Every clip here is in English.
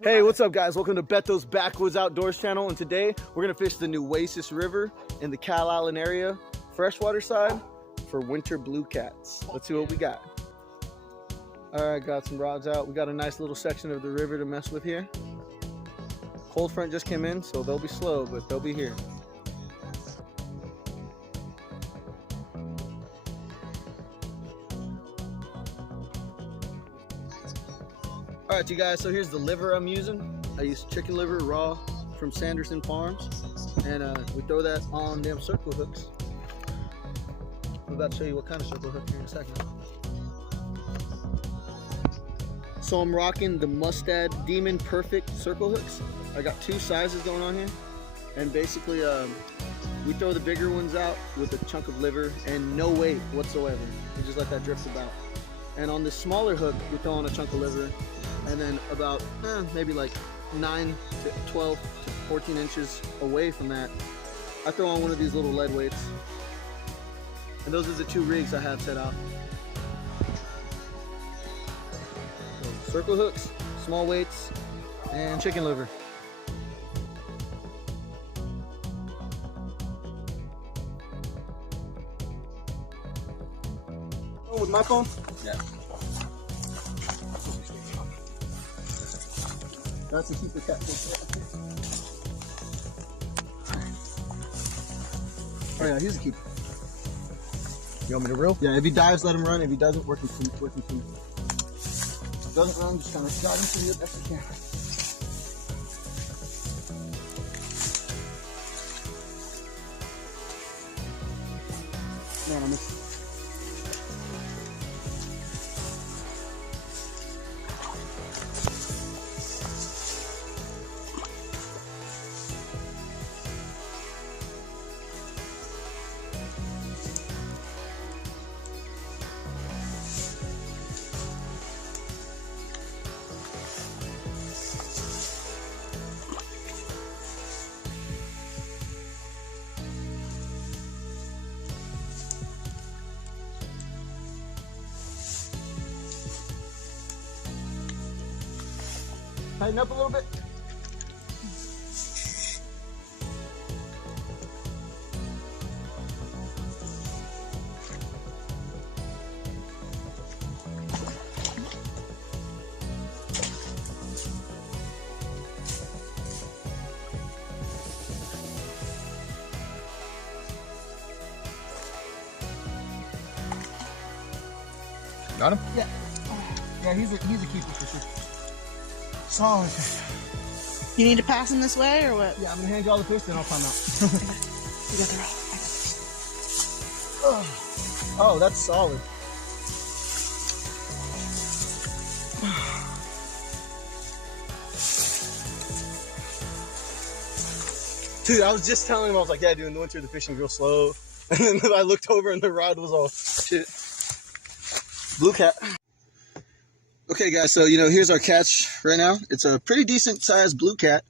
Hey, what's up guys? Welcome to Beto's Backwoods Outdoors channel, and today we're gonna fish the Nueces River in the Calallen area, freshwater side, for winter blue cats. Let's see what we got. All right, got some rods out. We got a nice little section of the river to mess with here. Cold front just came in, so they'll be slow, but they'll be here. All right, you guys, so here's the liver I'm using. I use chicken liver raw from Sanderson Farms, and we throw that on them circle hooks. I'm about to show you what kind of circle hook here in a second. So I'm rocking the MUSTAD Demon Perfect circle hooks. I got two sizes going on here, and basically we throw the bigger ones out with a chunk of liver and no weight whatsoever. We just let that drift about. And on the smaller hook, we throw on a chunk of liver, and then about maybe like 9 to 12 to 14 inches away from that, I throw on one of these little lead weights. And those are the two rigs I have set out. So, circle hooks, small weights, and chicken liver. Oh, with my phone? Yeah. That's to keep the catfish. Oh yeah, he's a keeper. You want me to reel? Yeah, if he dives, let him run. If he doesn't, work him through. Doesn't run, just kind of guide him through it best you can. Man, I missed. Tighten up a little bit. Got him? Yeah. Yeah, he's a keeper for sure. Solid. You need to pass him this way or what? Yeah, I'm gonna hand you all the fish, then I'll climb out. You got the rod. Oh, that's solid. Dude, I was just telling him, I was like, yeah, dude, in the winter the fishing's real slow. And then I looked over and the rod was all shit. Blue cat. Okay guys, so here's our catch right now. It's a pretty decent sized blue cat.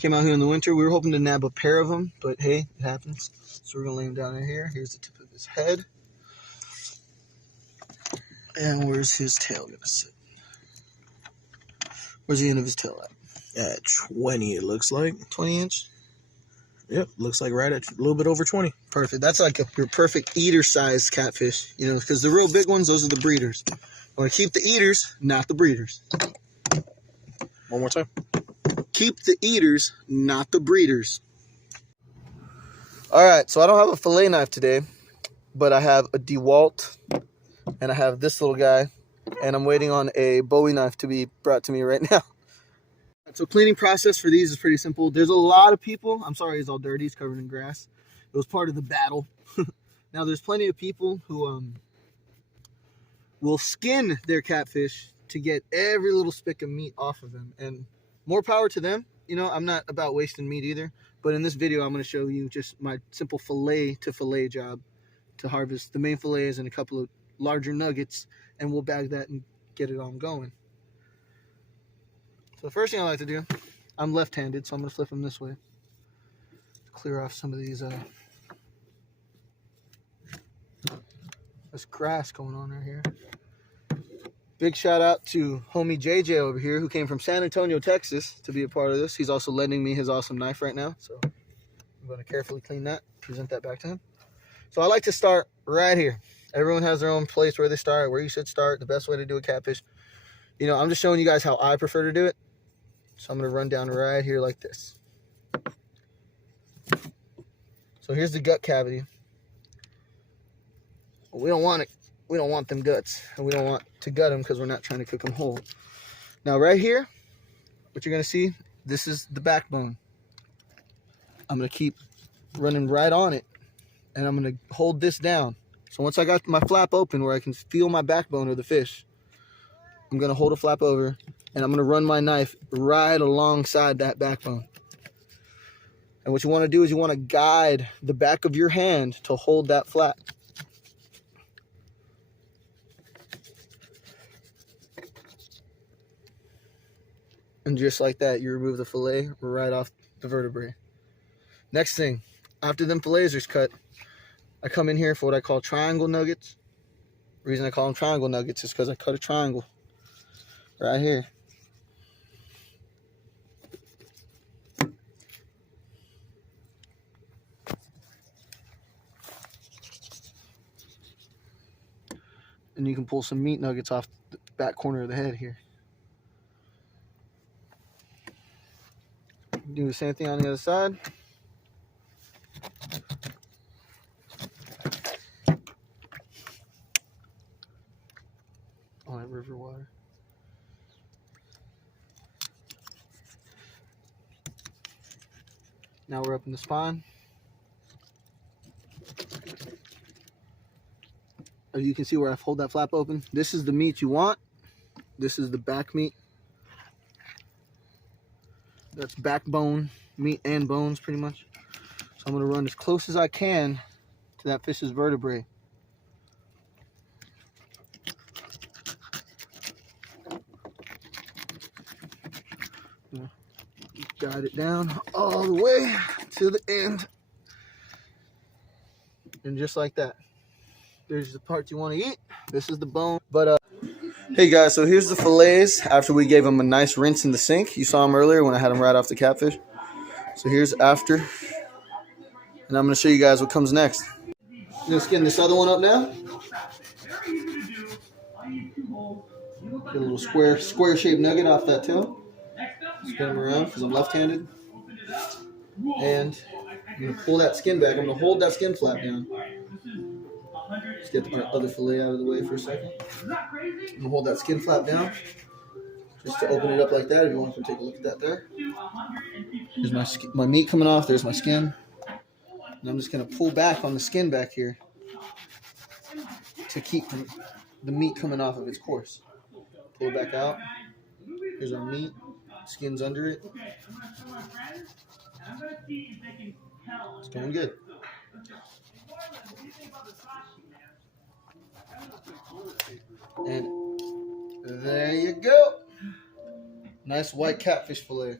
Came out here in the winter. We were hoping to nab a pair of them, but hey, it happens. So we're gonna lay him down in here. Here's the tip of his head. And where's his tail gonna sit? Where's the end of his tail at? At 20, it looks like. 20 inch? Yep, looks like right at a little bit over 20. Perfect. That's like your perfect eater size catfish, because the real big ones, those are the breeders. I want to keep the eaters, not the breeders. One more time. Keep the eaters, not the breeders. All right, so I don't have a fillet knife today, but I have a DeWalt, and I have this little guy, and I'm waiting on a Bowie knife to be brought to me right now. So cleaning process for these is pretty simple. There's a lot of people. I'm sorry, it's all dirty. It's covered in grass. It was part of the battle. Now, there's plenty of people who will skin their catfish to get every little speck of meat off of them. And more power to them. I'm not about wasting meat either. But in this video, I'm going to show you just my simple fillet to fillet job to harvest the main fillets and a couple of larger nuggets. And we'll bag that and get it on going. So the first thing I like to do, I'm left-handed, so I'm going to flip them this way. Clear off some of these There's grass going on right here. Big shout out to homie JJ over here who came from San Antonio, Texas to be a part of this. He's also lending me his awesome knife right now. So I'm going to carefully clean that, present that back to him. So I like to start right here. Everyone has their own place where they start, where you should start, the best way to do a catfish. You know, I'm just showing you guys how I prefer to do it. So I'm going to run down right here like this. So here's the gut cavity. We don't want it. We don't want them guts, and we don't want to gut them because we're not trying to cook them whole. Now right here, what you're going to see, this is the backbone. I'm going to keep running right on it, and I'm going to hold this down. So once I got my flap open where I can feel my backbone of the fish, I'm going to hold a flap over, and I'm going to run my knife right alongside that backbone. And what you want to do is you want to guide the back of your hand to hold that flap. And just like that, you remove the fillet right off the vertebrae. Next thing, after them fillets are cut, I come in here for what I call triangle nuggets. The reason I call them triangle nuggets is because I cut a triangle right here. And you can pull some meat nuggets off the back corner of the head here. Do the same thing on the other side. All that river water. Now we're up in the spine. As you can see where I hold that flap open, this is the meat you want. This is the back meat. That's backbone, meat and bones pretty much. So I'm going to run as close as I can to that fish's vertebrae. Guide it down all the way to the end. And just like that. There's the part you want to eat. This is the bone. But hey guys, so here's the fillets after we gave them a nice rinse in the sink. You saw them earlier when I had them right off the catfish. So here's after. And I'm going to show you guys what comes next. I'm going to skin this other one up now. Get a little square shaped nugget off that tail. Spin them around because I'm left-handed. And I'm going to pull that skin back. I'm going to hold that skin flap down. Let's get our other fillet out of the way for a second. I'm going to hold that skin flap down just to open it up like that if you want to take a look at that there. There's my meat coming off. There's my skin. And I'm just going to pull back on the skin back here to keep the meat coming off of its course. Pull it back out. Here's our meat. Skin's under it. It's going good. And there you go. Nice white catfish fillet.